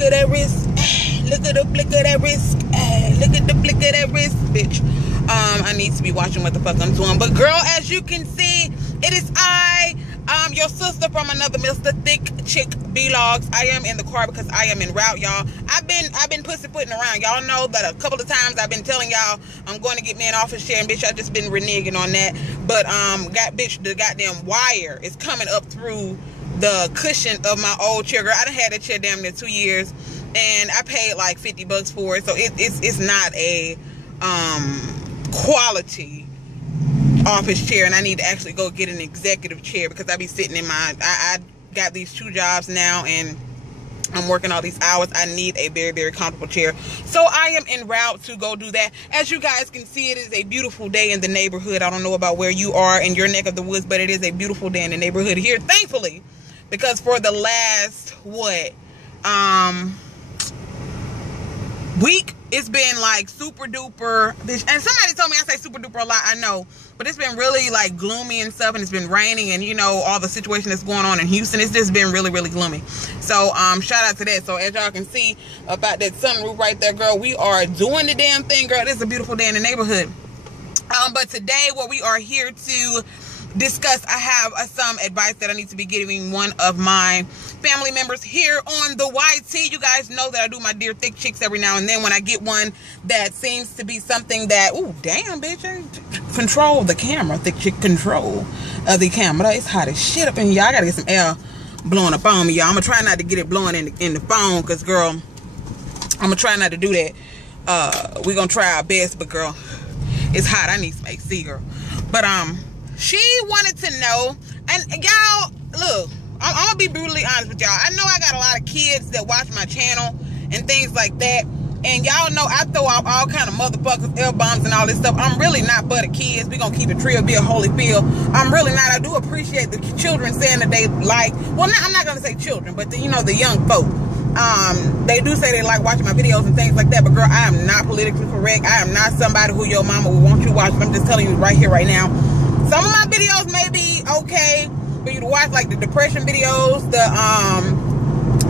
of that wrist. Look at the flick of that wrist. Look at the flick of that wrist, bitch. I need to be watching what the fuck I'm doing. But girl, as you can see, it is your sister from another Mr. ThickChickVlogs. I am in the car because I am en route, y'all. I've been pussyfooting around. Y'all know that a couple of times I've been telling y'all I'm going to get me an office chair, and bitch, I just been reneging on that. But the goddamn wire is coming up through the cushion of my old chair, girl. I done had that chair damn near 2 years, and I paid like $50 for it, so it's not a quality office chair, and I need to actually go get an executive chair because I be sitting in my I got these 2 jobs now, and I'm working all these hours. I need a very, very comfortable chair, so I am en route to go do that. As you guys can see, it is a beautiful day in the neighborhood. I don't know about where you are in your neck of the woods, but it is a beautiful day in the neighborhood here, thankfully, because for the last week, it's been like super duper, bitch. And somebody told me I say super duper a lot, I know, but it's been really like gloomy and stuff, and it's been raining, and you know, all the situation that's going on in Houston, it's just been really, really gloomy. So shout out to that. So as y'all can see about that sunroof right there, girl, we are doing the damn thing, girl. It's a beautiful day in the neighborhood. But today, what we are here to discuss, I have some advice that I need to be giving one of my family members here on the YT. You guys know that I do my Dear Thick Chicks every now and then. When I get one that seems to be something that, ooh, damn, bitch, control the camera. Thick Chick, control the camera. It's hot as shit up in here. I gotta get some air blowing up on me, y'all. I'm gonna try not to get it blowing in the phone, because, girl, I'm gonna try not to do that. We're gonna try our best, but, girl, it's hot. I need some AC, girl. But, she wanted to know, and y'all, look, I'm gonna be brutally honest with y'all. I know I got a lot of kids that watch my channel and things like that, and y'all know I throw out all kind of motherfuckers, L-bombs and all this stuff. I'm really not but a kids. We gonna keep it real, be a holy feel. I'm really not. I do appreciate the children saying that they like, well, I'm not gonna say children, but the, you know, the young folk. They do say they like watching my videos and things like that, but girl, I am not politically correct. I am not somebody who your mama would want you watching. I'm just telling you right here, right now. Some of my videos may be okay for you to watch, like the depression videos, the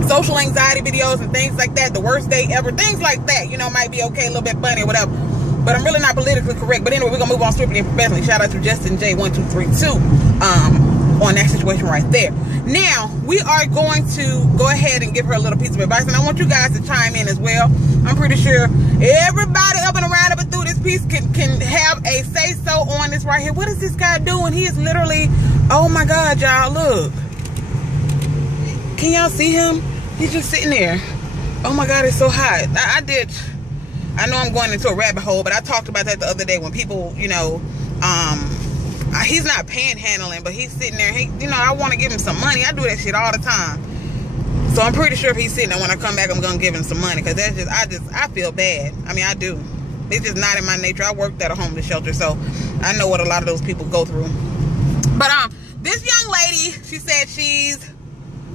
social anxiety videos and things like that, the worst day ever, things like that, you know, might be okay, a little bit funny or whatever. But I'm really not politically correct. But anyway, we're gonna move on strictly and professionally. Shout out to Justin J1232 on that situation right there. Now, we are going to go ahead and give her a little piece of advice, and I want you guys to chime in as well. I'm pretty sure everybody up and around up and through this piece can have a say-so on this right here. What is this guy doing? He is literally, oh my God, y'all, look. Can y'all see him? He's just sitting there. Oh my God, it's so hot. I know I'm going into a rabbit hole, but I talked about that the other day when people, you know, he's not panhandling, but he's sitting there. You know, I want to give him some money. I do that shit all the time. So I'm pretty sure if he's sitting there, when I come back, I'm going to give him some money. Because that's just, I feel bad. I mean, I do. It's just not in my nature. I worked at a homeless shelter, so I know what a lot of those people go through. But this young lady, she said she's,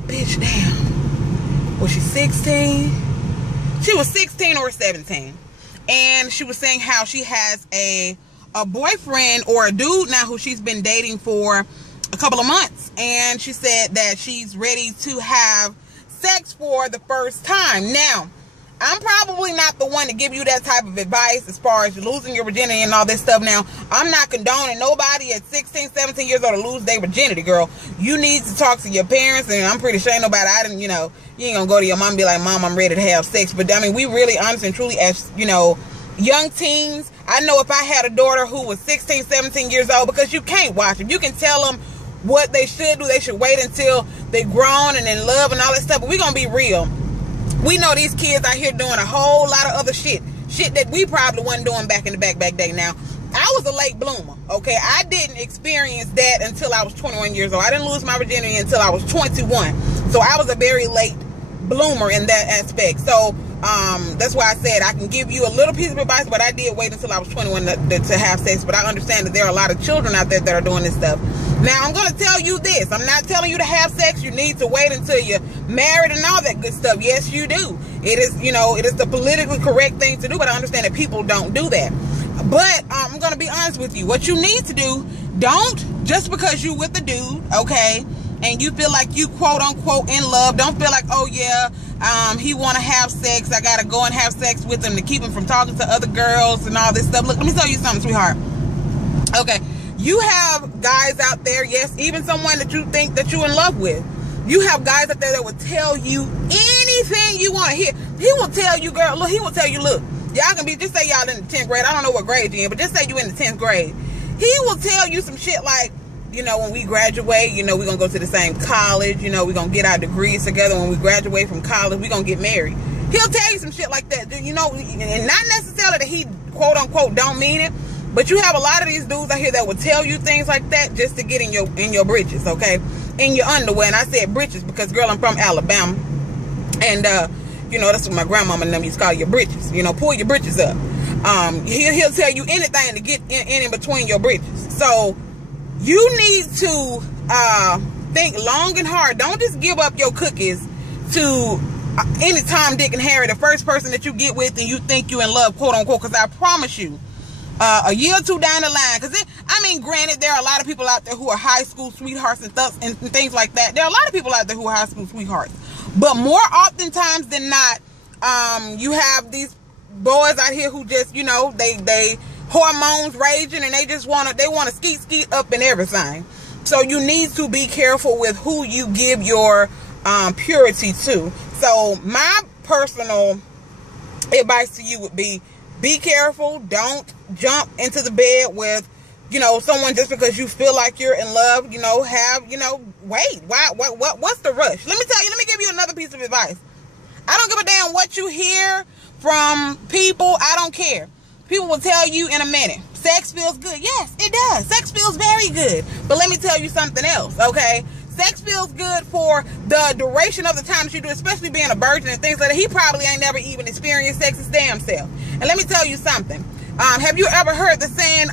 bitch, damn. Was she 16? She was 16 or 17. And she was saying how she has a boyfriend or a dude now who she's been dating for a couple of months, and she said that she's ready to have sex for the first time. Now, I'm probably not the one to give you that type of advice as far as losing your virginity and all this stuff. Now, I'm not condoning nobody at 16, 17 years old to lose their virginity, girl. You need to talk to your parents, and I'm pretty sure ain't nobody, you know, you ain't gonna go to your mom and be like, Mom, I'm ready to have sex. But I mean, we really, honestly and truly, as, you know, young teens, I know if I had a daughter who was 16, 17 years old, because you can't watch them. You can tell them what they should do. They should wait until they're grown and in love and all that stuff. But we're going to be real. We know these kids out here doing a whole lot of other shit. Shit that we probably wasn't doing back in the back day. Now, I was a late bloomer, okay? I didn't experience that until I was 21 years old. I didn't lose my virginity until I was 21. So I was a very late bloomer in that aspect. So that's why I said I can give you a little piece of advice, but I did wait until I was 21 to have sex. But I understand that there are a lot of children out there that are doing this stuff. Now, I'm going to tell you this. I'm not telling you to have sex. You need to wait until you're married and all that good stuff. Yes, you do. It is, you know, it is the politically correct thing to do, but I understand that people don't do that. But I'm going to be honest with you. What you need to do, don't, just because you with a dude, okay, and you feel like you quote unquote in love, don't feel like, oh yeah, he want to have sex, I gotta go and have sex with him to keep him from talking to other girls and all this stuff. Look, let me tell you something, sweetheart. Okay, you have guys out there, yes, even someone that you think that you're in love with. You have guys out there that will tell you anything you want to hear. He will tell you, girl, look, he will tell you, look, y'all can be, just say y'all in the 10th grade. I don't know what grade you're in, but just say you in the 10th grade. He will tell you some shit like, you know, when we graduate, you know, we're going to go to the same college. You know, we're going to get our degrees together. When we graduate from college, we're going to get married. He'll tell you some shit like that, you know, and not necessarily that he, quote unquote, don't mean it. But you have a lot of these dudes out here that will tell you things like that just to get in your britches, okay? In your underwear. And I said britches because, girl, I'm from Alabama. And, you know, that's what my grandmama and them used to call your britches. You know, pull your britches up. He'll tell you anything to get in between your britches. So you need to think long and hard. Don't just give up your cookies to any Tom, Dick, and Harry, the first person that you get with and you think you in love, quote unquote, because I promise you, a year or two down the line, because I mean, granted, there are a lot of people out there who are high school sweethearts and things like that. There are a lot of people out there who are high school sweethearts, but more oftentimes than not, you have these boys out here who just, you know, they hormones raging and they just want to skeet up and everything. So you need to be careful with who you give your purity to. So my personal advice to you would be careful. Don't jump into the bed with, you know, someone just because you feel like you're in love. You know, wait, what's the rush? Let me give you another piece of advice. I don't give a damn what you hear from people. I don't care. People will tell you in a minute, sex feels good. Yes, it does. Sex feels very good. But let me tell you something else, okay? Sex feels good for the duration of the time that you do, especially being a virgin and things like that. He probably ain't never even experienced sex his damn self. And let me tell you something. Have you ever heard the saying,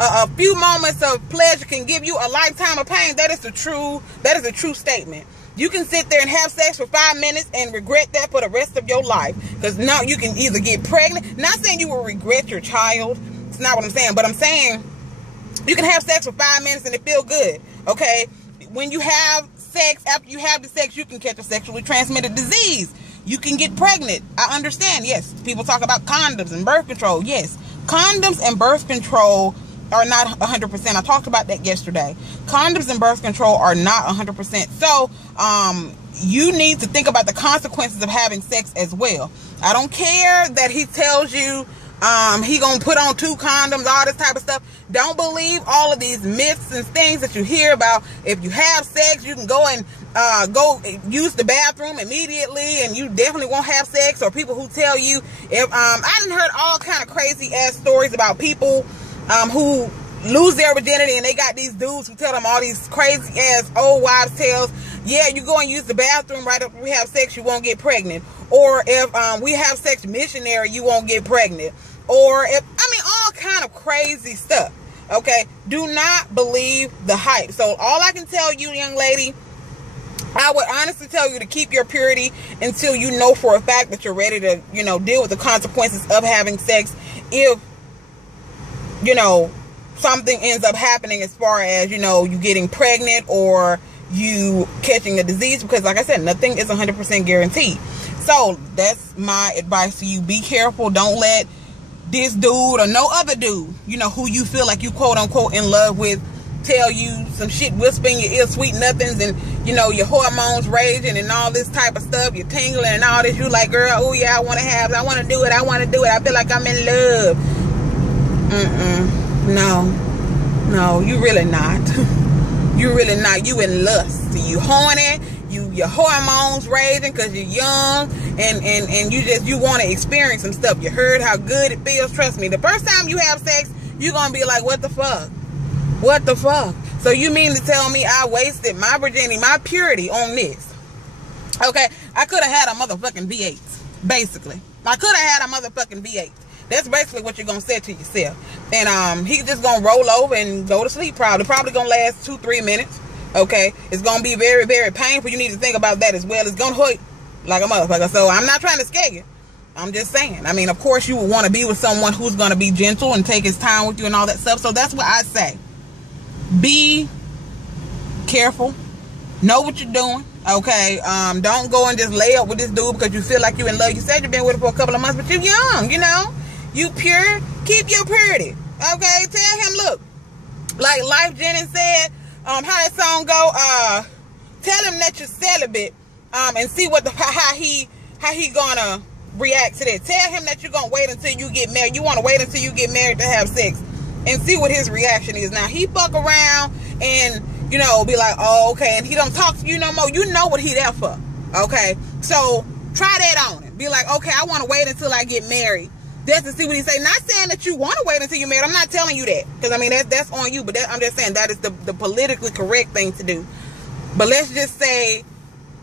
a few moments of pleasure can give you a lifetime of pain? That is a true statement. You can sit there and have sex for 5 minutes and regret that for the rest of your life. Because now you can either get pregnant. Not saying you will regret your child. It's not what I'm saying. But I'm saying you can have sex for 5 minutes and it feel good. Okay? When you have sex, after you have the sex, you can catch a sexually transmitted disease. You can get pregnant. I understand. Yes. People talk about condoms and birth control. Yes. Condoms and birth control are not 100%. I talked about that yesterday. Condoms and birth control are not 100%. So, you need to think about the consequences of having sex as well. I don't care that he tells you he gonna put on 2 condoms, all this type of stuff. Don't believe all of these myths and things that you hear about. If you have sex, you can go and go use the bathroom immediately and you definitely won't have sex. Or people who tell you, if I done heard all kind of crazy ass stories about people who lose their virginity and they got these dudes who tell them all these crazy ass old wives tales. Yeah, you go and use the bathroom right after we have sex, you won't get pregnant. Or if we have sex missionary, you won't get pregnant. Or if, I mean, all kind of crazy stuff. Okay, do not believe the hype. So all I can tell you, young lady, I would honestly tell you to keep your purity until you know for a fact that you're ready to, you know, deal with the consequences of having sex. If, you know, something ends up happening as far as, you know, you getting pregnant or you catching a disease, because like I said, nothing is 100% guaranteed. So that's my advice to you. Be careful. Don't let this dude or no other dude, you know, who you feel like you quote unquote in love with, tell you some shit, whisper in your ear sweet nothings, and you know your hormones raging and all this type of stuff, you're tingling and all this. You like, girl, oh yeah, I want to have it, I want to do it, I feel like I'm in love. No, you really not. You really not. You in lust. You horny. Your hormones raging because you're young, and you want to experience some stuff. You heard how good it feels. Trust me, the first time you have sex, you're gonna be like, what the fuck? What the fuck? So you mean to tell me I wasted my virginity, my purity on this? Okay, I could have had a motherfucking V8, basically. I could have had a motherfucking V8. That's basically what you're gonna say to yourself. And he's just gonna roll over and go to sleep. Probably gonna last 2-3 minutes. Okay, it's gonna be very, very painful. You need to think about that as well. It's gonna hurt like a motherfucker. So I'm not trying to scare you. I'm just saying. I mean, of course, you would want to be with someone who's gonna be gentle and take his time with you and all that stuff. So that's what I say. Be careful. Don't let this dude or no other dude, you know, who you feel like you quote unquote in love with, tell you some shit, whisper in your ear sweet nothings, and you know your hormones raging and all this. So that's what I say. Be careful. Know what you're doing, okay? Don't go and just lay up with this dude because you feel like you're in love. You said you've been with him for a couple of months, but you're young, you know? You pure. Keep your purity, okay? Tell him, look, like Life Jennings said, how that song go, tell him that you're celibate, and see what how he gonna react to that. Tell him that you're gonna wait until you get married. You want to wait until you get married to have sex, and see what his reaction is. Now, he fuck around and, you know, be like, oh, okay, and he don't talk to you no more. You know what he there for, okay? So try that on him. Be like, okay, I want to wait until I get married, just to see what he say. Not saying that you want to wait until you're married. I'm not telling you that, because I mean that's on you. But I'm just saying that is the politically correct thing to do. But let's just say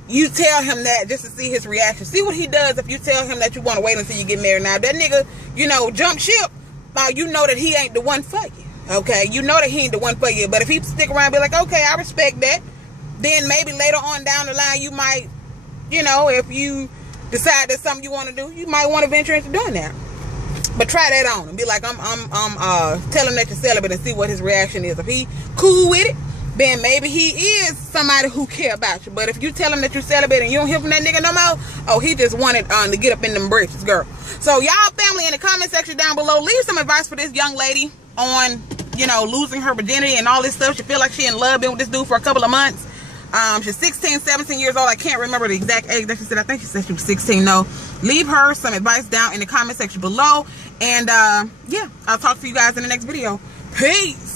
you tell him that just to see his reaction. See what he does if you tell him that you want to wait until you get married. Now, that nigga, you know, jump ship, you know that he ain't the one for you. Okay, you know that he ain't the one for you. But if he stick around and be like, okay, I respect that, then maybe later on down the line you might, you know, if you decide that's something you want to do, you might want to venture into doing that. But try that on and be like, tell him that you're celibate and see what his reaction is. If he cool with it, then maybe he is somebody who care about you. But if you tell him that you're celibate and you don't hear from that nigga no more, oh, he just wanted to get up in them britches, girl. So y'all family, in the comment section down below, leave some advice for this young lady on, you know, losing her virginity and all this stuff. She feel like she in love, been with this dude for a couple of months. She's 16, 17 years old. I can't remember the exact age that she said. I think she said she was 16. No, leave her some advice down in the comment section below. And yeah, I'll talk to you guys in the next video. Peace.